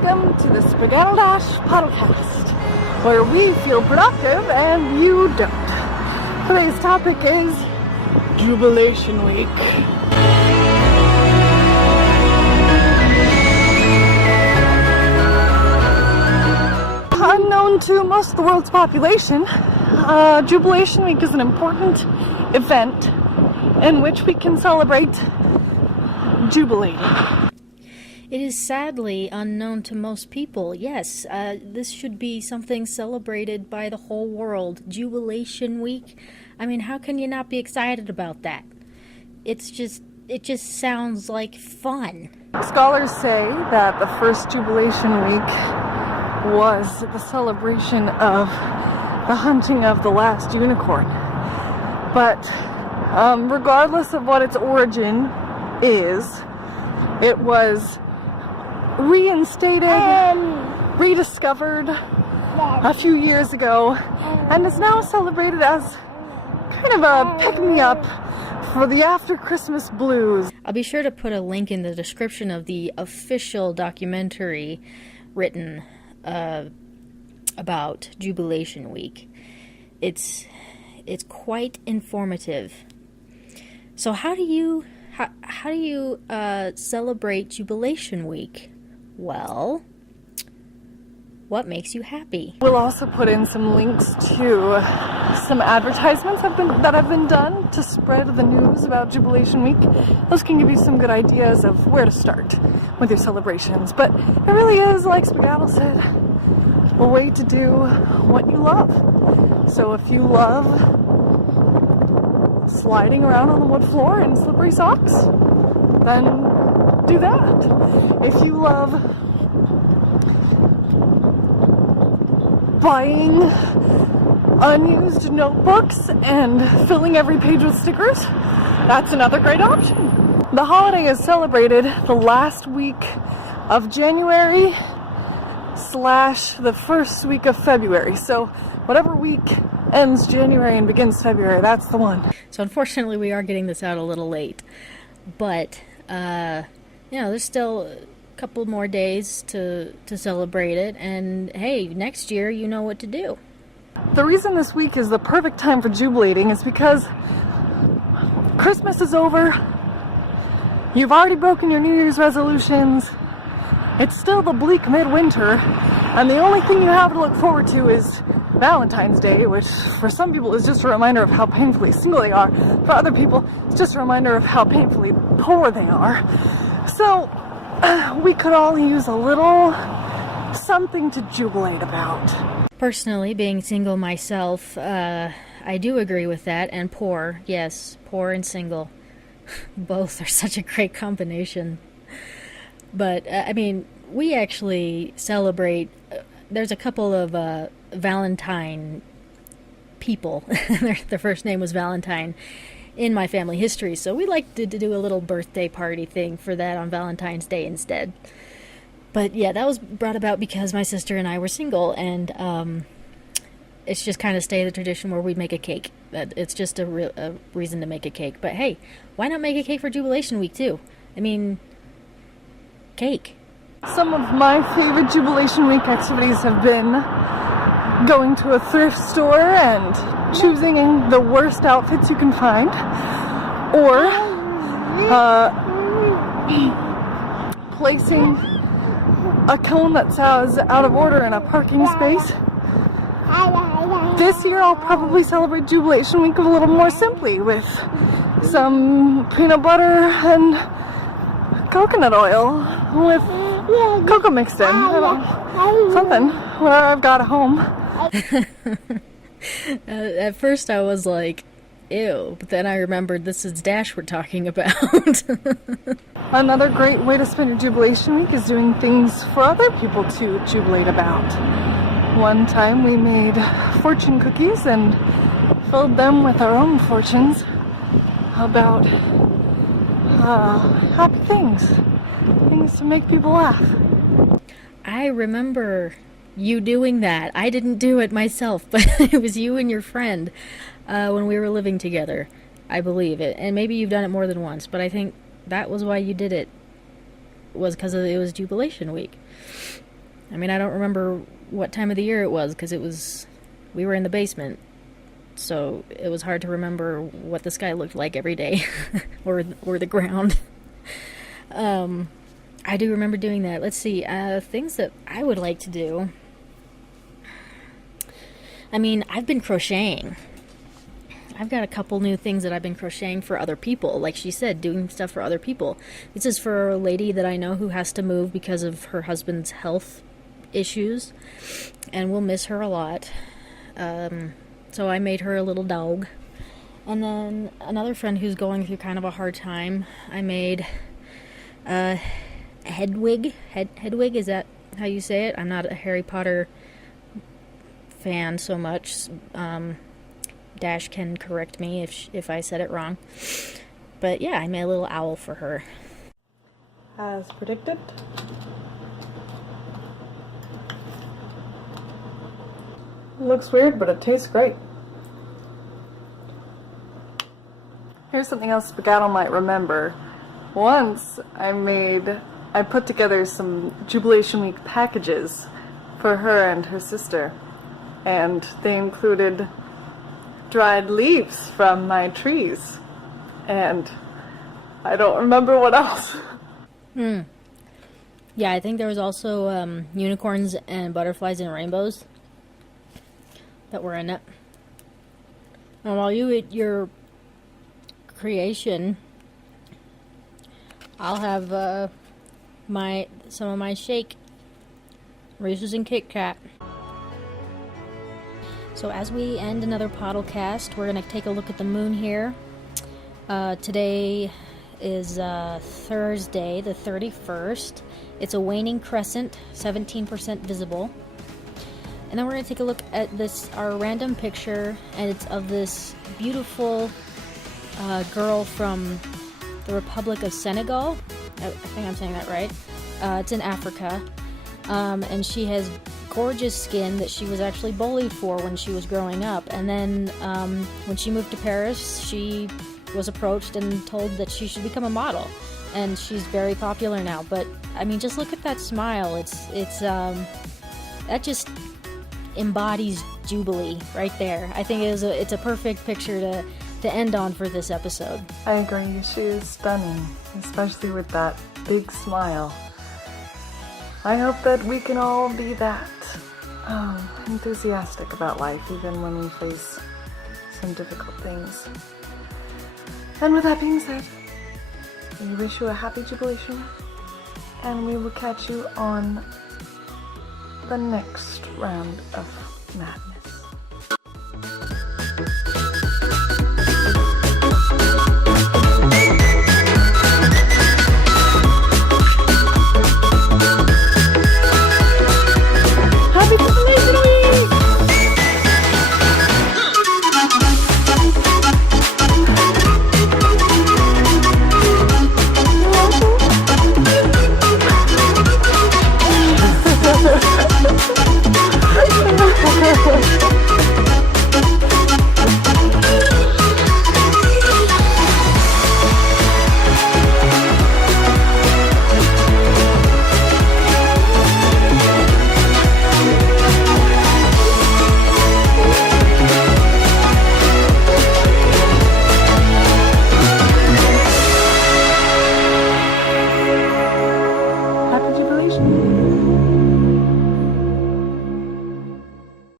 welcome to the Spagadledash Podlecast, where we feel productive and you don't. Today's topic is Jubilation Week. Unknown to most of the world's population, Jubilation Week is an important event in which we can celebrate jubilating. It is sadly unknown to most people. Yes, this should be something celebrated by the whole world. Jubilation Week. I mean, how can you not be excited about that? It just sounds like fun. Scholars say that the first Jubilation Week was the celebration of the hunting of the last unicorn. But regardless of what its origin is, it was reinstated, rediscovered a few years ago, and is now celebrated as kind of a pick-me-up for the after-Christmas blues. I'll be sure to put a link in the description of the official documentary written about Jubilation Week. It's quite informative. So how do you celebrate Jubilation Week? Well, what makes you happy? We'll also put in some links to some advertisements that have been done to spread the news about Jubilation Week. Those can give you some good ideas of where to start with your celebrations. But it really is, like Spagadle said, a way to do what you love. So if you love sliding around on the wood floor in slippery socks, then do that. If you love buying unused notebooks and filling every page with stickers, that's another great option. The holiday is celebrated the last week of January / the first week of February. So whatever week ends January and begins February, that's the one. So unfortunately we are getting this out a little late, but there's still a couple more days to celebrate it, and hey, next year you know what to do. The reason this week is the perfect time for jubilating is because Christmas is over, you've already broken your New Year's resolutions, it's still the bleak midwinter, and the only thing you have to look forward to is Valentine's Day, which for some people is just a reminder of how painfully single they are. For other people, it's just a reminder of how painfully poor they are. So, we could all use a little something to jubilate about. Personally, being single myself, I do agree with that, and poor, yes, poor and single. Both are such a great combination. But, we actually celebrate, there's a couple of Valentine people, their first name was Valentine, in my family history, so we like to do a little birthday party thing for that on Valentine's Day instead. But yeah, that was brought about because my sister and I were single, and it's just kind of stayed the tradition where we make a cake. It's just a reason to make a cake. But hey, why not make a cake for Jubilation Week too? Cake. Some of my favorite Jubilation Week activities have been going to a thrift store and choosing the worst outfits you can find, or placing a cone that's out of order in a parking space. This year I'll probably celebrate Jubilation Week a little more simply with some peanut butter and coconut oil with cocoa mixed in. Something where I've got a home. At first I was like, ew, but then I remembered this is Dash we're talking about. Another great way to spend your Jubilation Week is doing things for other people to jubilate about. One time we made fortune cookies and filled them with our own fortunes about happy things to make people laugh. I remember you doing that. I didn't do it myself, but it was you and your friend when we were living together, I believe it. And maybe you've done it more than once, but I think that was why you did it, was because it was Jubilation Week. I mean, I don't remember what time of the year it was because we were in the basement. So it was hard to remember what the sky looked like every day or the ground. I do remember doing that. Let's see, things that I would like to do. I mean, I've been crocheting. I've got a couple new things that I've been crocheting for other people. Like she said, doing stuff for other people. This is for a lady that I know who has to move because of her husband's health issues. And we'll miss her a lot. So I made her a little dog. And then another friend who's going through kind of a hard time, I made a Hedwig. Hedwig, is that how you say it? I'm not a Harry Potter fan so much. Dash can correct me if I said it wrong. But yeah, I made a little owl for her. As predicted. It looks weird, but it tastes great. Here's something else Spagadle might remember. Once I put together some Jubilation Week packages for her and her sister, and they included dried leaves from my trees, and I don't remember what else. Yeah, I think there was also unicorns and butterflies and rainbows that were in it. And while you eat your creation, I'll have some of my shake, Reese's and Kit Kat. So as we end another Podlecast, we're going to take a look at the moon here. Today is Thursday, the 31st. It's a waning crescent, 17% visible. And then we're going to take a look at our random picture, and it's of this beautiful girl from the Republic of Senegal. I think I'm saying that right. It's in Africa. And she has gorgeous skin that she was actually bullied for when she was growing up. And then when she moved to Paris, she was approached and told that she should become a model. And she's very popular now. But I mean, just look at that smile. It's that just embodies Jubilee right there. I think it's a perfect picture to end on for this episode. I agree, she is stunning, especially with that big smile. I hope that we can all be that enthusiastic about life, even when we face some difficult things. And with that being said, we wish you a happy Jubilation, and we will catch you on the next round of madness.